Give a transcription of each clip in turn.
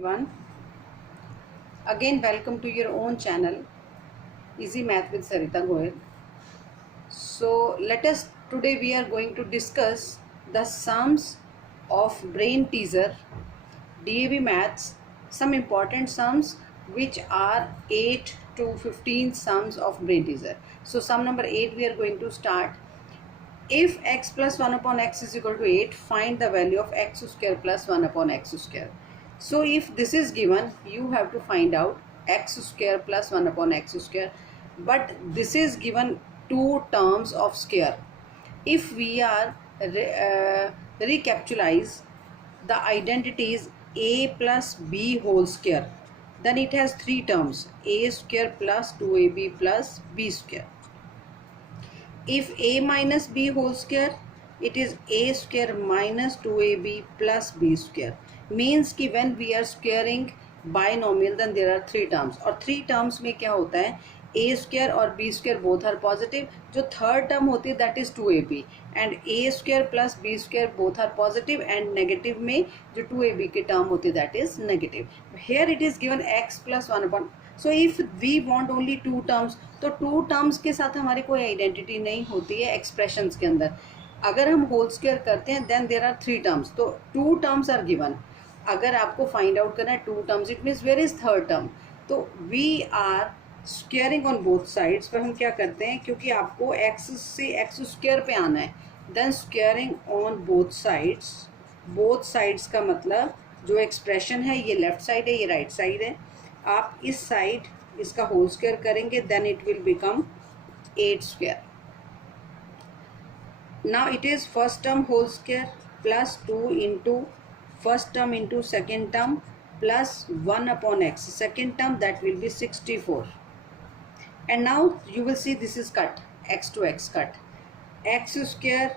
everyone. Again, welcome to your own channel, Easy Math with Sarita Goyal. So, today we are going to discuss the sums of brain teaser, DAV maths, some important sums which are 8 to 15 sums of brain teaser. So, sum number 8 we are going to start. If x plus 1 upon x is equal to 8, find the value of x square plus 1 upon x square. So if this is given, you have to find out x square plus 1 upon x square. But this is given two terms of square. If we are recapitalize the identities a plus b whole square, then it has three terms: a square plus 2ab plus b square. If a minus b whole square, it is a square minus 2ab plus b square. Means कि when we are squaring binomial, then there are three terms. और three terms में क्या होता है, a square और b square both are positive. जो third term होती है that is 2ab, and a square plus b square both are positive, and negative में जो 2ab की term होती है that is negative. Here it is given x plus 1 upon. So if we want only two terms, तो two terms के साथ हमारी कोई आइडेंटिटी नहीं होती है एक्सप्रेशंस के अंदर. अगर हम होल स्क्वायर करते हैं then there are three terms, तो टू टर्म्स आर गिवन. अगर आपको फाइंड आउट करना है two terms, it means where is third term. तो we are squaring on both sides. पर हम क्या करते हैं, क्योंकि आपको एक्स से एक्स स्क्वायर पे आना है, then squaring on both sides. Both sides का मतलब जो एक्सप्रेशन है ये लेफ्ट साइड है, ये राइट साइड है. आप इस साइड इसका होल स्क्वायर करेंगे, then it will become 8 square. Now it is first term whole square plus 2 into first term into second term plus 1 upon x second term, that will be 64. And now you will see this is cut, x to x cut. X square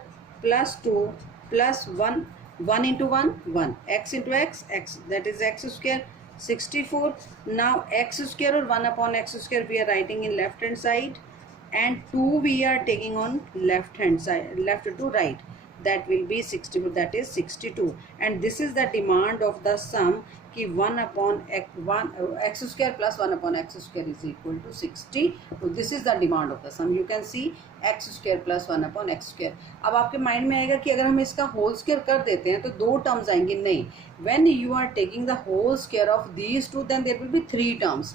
plus 2 plus 1 into 1 x into x, that is x square 64. Now x square or 1 upon x square we are writing in left hand side, and 2 we are taking on left hand side, left to right, that will be 64, that is 62. And this is the demand of the sum कि 1 upon x square plus 1 upon x square is equal to 60. So this is the demand of the sum. You can see x square plus 1 upon x square. अब आपके mind में आएगा कि अगर हम इसका whole square कर देते हैं तो दो टर्म्स आएंगे. नहीं, when you are taking the whole square of these two, then there will be three terms.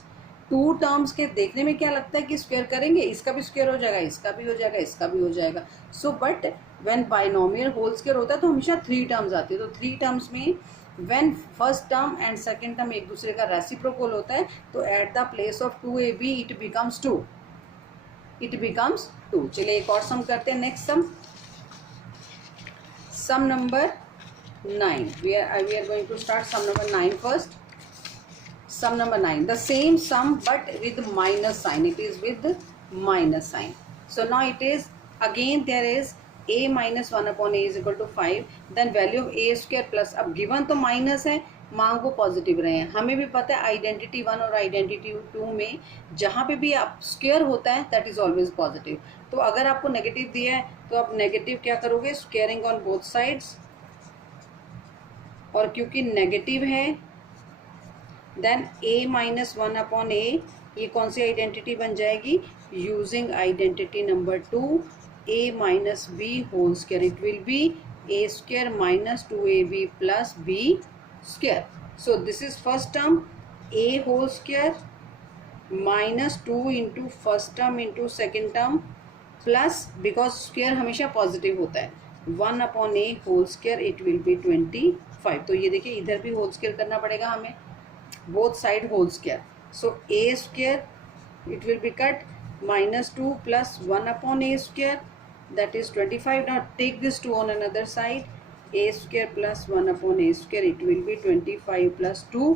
Two terms के देखने में क्या लगता है कि स्क्वायर करेंगे, इसका भी स्क्वायर हो जाएगा, इसका भी हो जाएगा, इसका भी हो जाएगा. So but when binomial whole square होता है तो हमेशा थ्री टर्म्स आती है. तो थ्री टर्म्स में when first term and second term एक दूसरे का रेसिप्रोकल होता है, तो at the place of 2ab it becomes 2. चलिए एक और सम करते हैं. Next sum number 9. We are going to start sum number 9 first. Sum number 9, the same sum but with minus sign. It is with minus sign. So now it is again there is a minus 1 upon a is equal to 5. Then value of a square plus, अब given तो minus है, मांग वो positive रहे हैं. हमें भी पता है आइडेंटिटी 1 और आइडेंटिटी 2 में जहाँ पे भी आप स्क्वायर होता है दैट इज ऑलवेज पॉजिटिव. तो अगर आपको नेगेटिव दिया है तो आप नेगेटिव क्या करोगे, स्क्वेयरिंग ऑन बोथ साइड्स. और क्योंकि नेगेटिव है then a minus 1 upon a, ये कौन सी आइडेंटिटी बन जाएगी, using identity number 2, a minus b whole square. It will be a square minus 2ab plus b square. So this is first term a whole square minus 2 into first term into second term plus, because square हमेशा positive होता है, 1 upon a whole square, it will be 25. तो ये देखिए इधर भी whole square करना पड़ेगा हमें, both side whole square. So a square it will be cut, minus 2 plus 1 upon a square, that is 25. Now take this 2 on another side, a square plus 1 upon a square, it will be 25 plus 2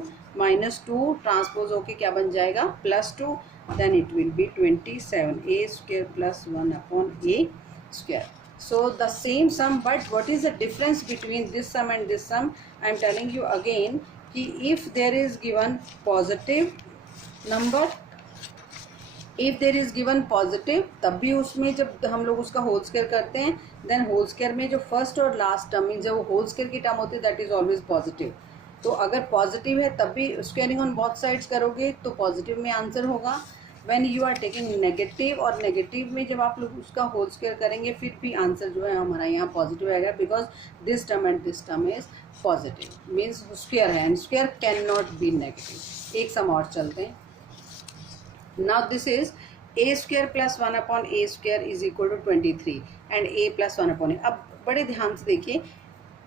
minus 2 transpose होके क्या बन जाएगा, plus 2, then it will be 27. a square plus 1 upon a square. So the same sum, but what is the difference between this sum and this sum? I am telling you again कि if there is given positive number, if there is given positive, तब भी उसमें जब हम लोग उसका whole square करते हैं, देन होल स्क्वायर में जो फर्स्ट और लास्ट टर्म मीन जब होल स्क्वायर की टर्म होती है दैट इज ऑलवेज पॉजिटिव. तो अगर पॉजिटिव है तब भी स्क्वेयरिंग ऑन बोथ साइड्स करोगे तो पॉजिटिव में आंसर होगा। When you are taking negative, और नेगेटिव में जब आप लोग उसका होल स्क्वायर करेंगे फिर भी आंसर जो है हमारा यहाँ पॉजिटिव आएगा, because this term and this term is positive, means square है and square can not be negative. एक सम और चलते हैं। Now this is a square plus 1 a square is equal to 23 and a plus 1 a। अब बड़े ध्यान से देखिए,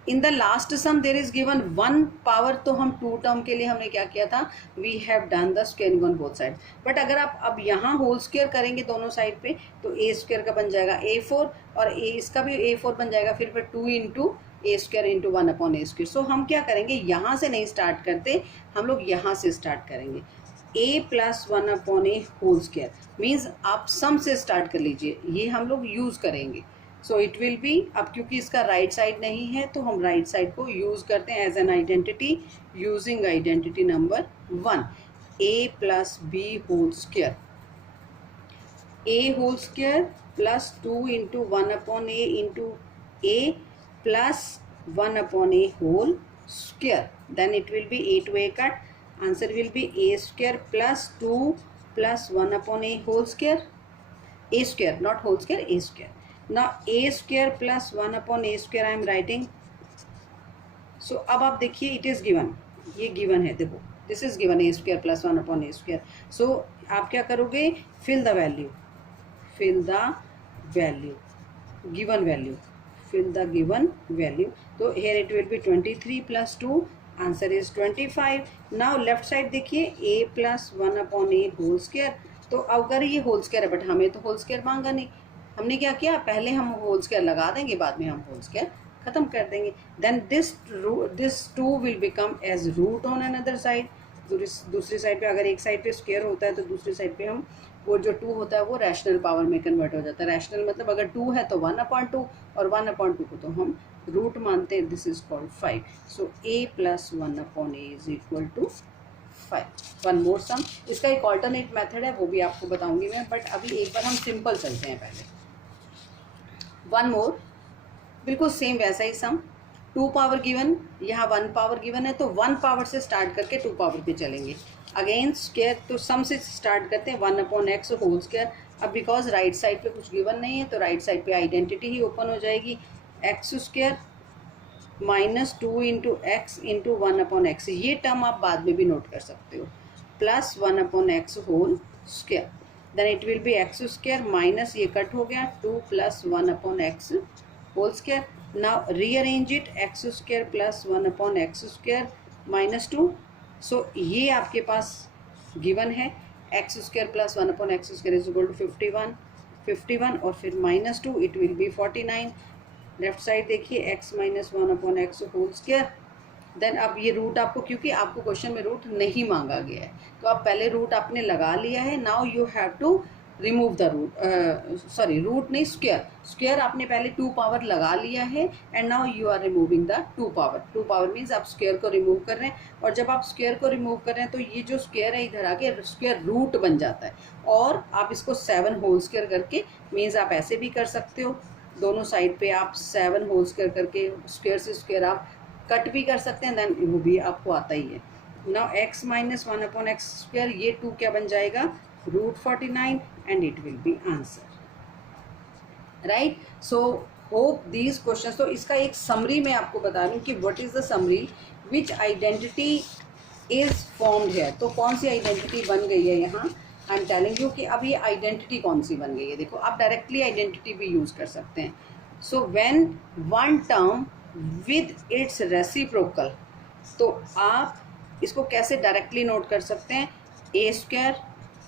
in the last sum there is given 1 power, तो हम 2 टर्म के लिए हमने क्या किया था, we have done the squaring on both side. But अगर आप अब यहाँ होल स्क्वेयर करेंगे दोनों साइड पे तो a स्क्वेयर का बन जाएगा a4 और इसका भी a4 बन जाएगा, फिर 2 into a square into 1 upon a square. So हम क्या करेंगे, यहाँ से नहीं स्टार्ट करते, हम लोग यहाँ से स्टार्ट करेंगे। a plus 1 upon a whole square means आप सम से स्टार्ट कर लीजिए, ये हम लोग यूज़ करेंगे। सो इट विल बी, अब क्योंकि इसका राइट साइड नहीं है तो हम राइट साइड को यूज़ करते हैं as an identity, using identity number 1, a plus B whole square, a whole square plus 2 into 1 upon a into a plus 1 upon a whole square, then it will be a to a cut, answer will be a square plus 2 plus 1 upon a whole square, a square not whole square, a square. Now a square plus 1 upon a square I am writing. So अब आप देखिए it is given, ये given है, देखो this is given a square plus 1 upon a square. So आप क्या करोगे, fill the value, fill the value, given value, fill the given value. तो here it will be 23 plus 2, answer is 25। Now left side देखिए a plus 1 upon a whole square. तो अगर ये whole square है but हमें तो whole square मांगा नहीं, हमने क्या किया, पहले हम होल स्क्वायर लगा देंगे, बाद में हम होल स्क्वायर खत्म कर देंगे। Then this 2 will become as root on another side. दूसरी साइड पे अगर एक साइड पे स्क्वायर होता है तो दूसरी साइड पे हम वो जो 2 होता है वो रैशनल पावर में कन्वर्ट हो जाता है। रैशनल मतलब अगर 2 है तो 1/2 और 1/2 को तो हम रूट मानते हैं, this is called 5। So a plus 1 upon a is equal to 5। One more sum, इसका एक ऑल्टरनेट मेथड है वो भी आपको बताऊंगी मैं, बट अभी एक बार हम सिंपल चलते हैं पहले। वन मोर, बिल्कुल सेम वैसा ही सम, 2 पावर गिवन, यहाँ 1 पावर गिवन है तो 1 पावर से स्टार्ट करके 2 पावर पे चलेंगे। अगेन स्क्वायर, तो सम से स्टार्ट करते हैं 1 अपॉन एक्स होल स्क्वायर। अब बिकॉज राइट साइड पे कुछ गिवन नहीं है तो राइट साइड पे आइडेंटिटी ही ओपन हो जाएगी, x square minus 2 into x into 1 upon x, ये टर्म आप बाद में भी नोट कर सकते हो, plus 1 upon x whole square. Then it will be x square minus ये कट हो गया 2 plus 1 upon x whole square. Now rearrange it, x square plus 1 upon x square minus 2। So ये आपके पास गिवन है, x square plus 1 upon x square is equal to 51 और फिर minus 2, it will be 49। Left side देखिए x minus 1 upon x whole square. Then अब ये root आपको, क्योंकि आपको क्वेश्चन में रूट नहीं मांगा गया है तो आप पहले रूट आपने लगा लिया है, now you have to remove the root, sorry root नहीं स्क्वायर आपने पहले 2 पावर लगा लिया है and now you are removing the 2 power. 2 power means आप स्क्वायर को रिमूव कर रहे हैं, और जब आप स्क्वायर को रिमूव कर रहे हैं तो ये जो स्क्वायर है इधर आके स्क्वायर रूट बन जाता है, और आप इसको 7 होल स्क्वायर करके, मीन्स आप ऐसे भी कर सकते हो, दोनों साइड पे आप 7 होल स्क्वायर करके स्क्वायर से स्क्वायर आप कट भी कर सकते हैं, देन वो भी आपको आता ही है। Now x minus 1 upon x square, ये 2 क्या बन जाएगा, root 49 and it will be answer, right. So hope these question, तो इसका एक समरी मैं आपको बता दूँ कि what is the summary, which identity is formed है। तो कौन सी आइडेंटिटी बन गई है यहाँ, आई एम टेलिंग यू कि अब ये आइडेंटिटी कौन सी बन गई है। देखो आप डायरेक्टली आइडेंटिटी भी यूज कर सकते हैं। So when one term with its reciprocal, तो आप इसको कैसे डायरेक्टली नोट कर सकते हैं, a square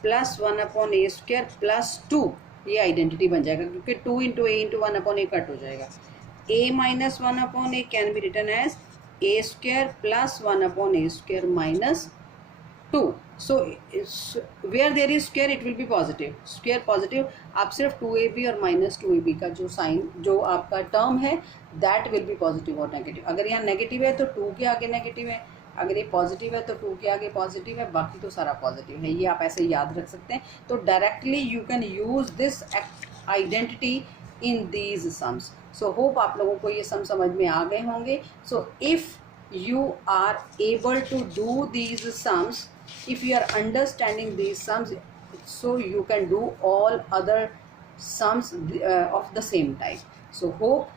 plus 1 upon a square plus 2, ये आइडेंटिटी बन जाएगा क्योंकि 2 into a into 1 upon a cut हो जाएगा। A minus 1 upon a can be written as a square plus 1 upon a square minus 2। So where there is square it will B positive, square positive, आप सिर्फ 2ab और minus 2ab का जो sign जो आपका term है that will B positive और negative. अगर यहाँ नेगेटिव है तो 2 के आगे नेगेटिव है, अगर ये पॉजिटिव है तो 2 के आगे पॉजिटिव है, बाकी तो सारा पॉजिटिव है, ये आप ऐसे याद रख सकते हैं। तो directly you can use this identity in these sums. So hope आप लोगों को ये सम समझ में आ गए होंगे। So if you are able to do these sums. If you are understanding these sums, so you can do all other sums of the same type. So hope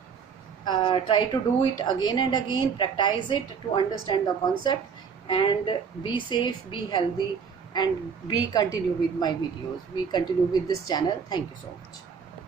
try to do it again and again, practice it to understand the concept, and be safe, be healthy, and be continue with my videos, we continue with this channel. Thank you so much.